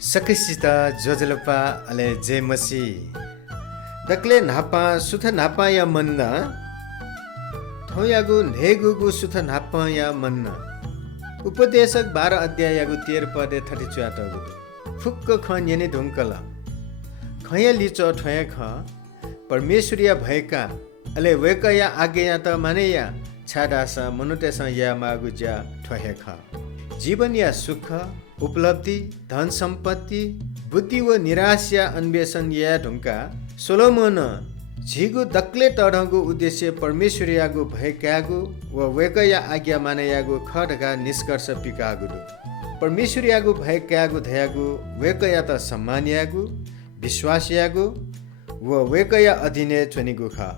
सकसिता वजलपा अले जयमसी दक्ले नापा सुथ नापा या मन्ना थौयागु नेगुगु सुथ नापा या मन्ना उपदेशक 12 अध्यायगु 13 पदे 34 गु फुक्क खन यने ढुङ्कला खया लिचो ठय ख परमेश्वरिया भएका अले वेकया आज्ञा त मानेया छाडासा मनुतेसा या मागुजा ठय ख जीवन या सुख उपलब्धि धन सम्पत्ति बुद्धि व निराशा अन्वेषण या ढुङ्का सोलोमन झिगु दक्ले टढगु उद्देश्य परमेश्वरियागु भएकागु व वेकया आज्ञा मानेयागु खडगा निष्कर्ष पिकागु परमेश्वरियागु भएकागु धयागु वेकया त सम्मानियागु विश्वासयागु व वेकया अधीने चनिगु ख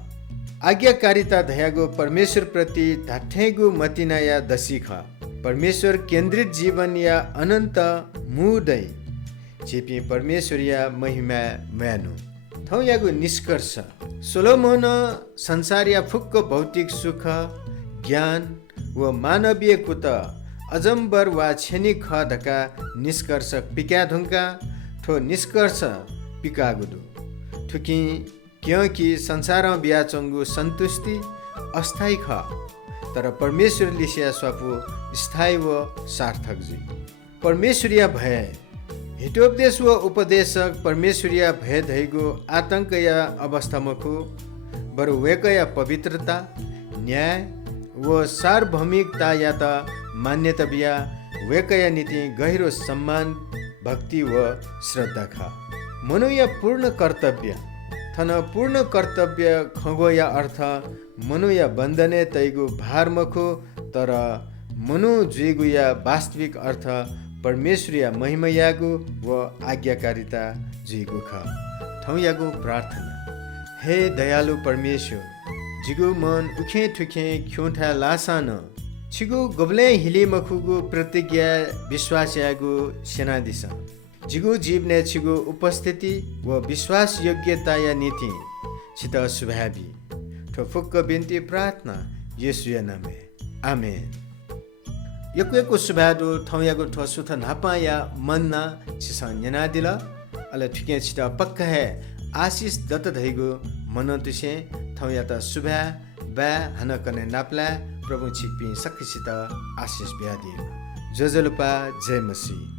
आज्ञाकारिता धयागु परमेश्वर प्रति धाठेगु मतिनाया दसी ख परमेश्वर केन्द्रित जीवन या अनन्त मुदै छिपी परमेश्वरिया महिमा म्यानु थौयागु निष्कर्ष सोलोमन संसार या फुक्क भौतिक सुख ज्ञान व मानवीय कुत अजम्बर वा छेनी ख धका निष्कर्ष पिका ढुङ्का ठो निष्कर्ष पिकागुदु ठुकी क्योंकि संसारमा बियाचंगु सन्तुष्टि अस्थायी ख तर परमेश्वर लिसिया स्वापु स्थायी व सार्थक जी परमेश्वरिया भए हितोपदेश व उपदेशक परमेश्वरिया भए धैगु आतंक या अवस्थामखु बरु वेकया पवित्रता न्याय व सार्वभौमिकता या त मान्यता बिया वेकया नीति गहिरो सम्मान भक्ति व श्रद्धा ख मनुया पूर्ण कर्तव्य थन पूर्ण कर्तव्य खगो या अर्थ मनुया बन्धने तैगु भारमखु तर मनु जुइगु या वास्तविक अर्थ परमेश्वरिया महिमयागु व आज्ञाकारिता जुइगु ख थौयागु प्रार्थना हे दयालु परमेश्वर जिगु मन उखे ठुखे ख्योठा लासान छिगु गोब्ले हिले मखुगु प्रतिज्ञा विश्वासयागु सेनादिस जिगु जीवने छिगु उपस्थिति व विश्वास योग्यता या नीति छित सुभावी ठोफुक्क बिन्ती प्रार्थना येशुया नामे आमेन यकुयको सुभादु थौयागु ठोसुथ नापा या मन्ना छिसन यनादिला अले ठिके छित पक्का है आशीष दत्त धैगु मनन्तुसे थौया त सुभा बा हनकने नाप्ला प्रभु छिपी सक्खिसित आशीष ब्यादि जजलुपा जय मसी।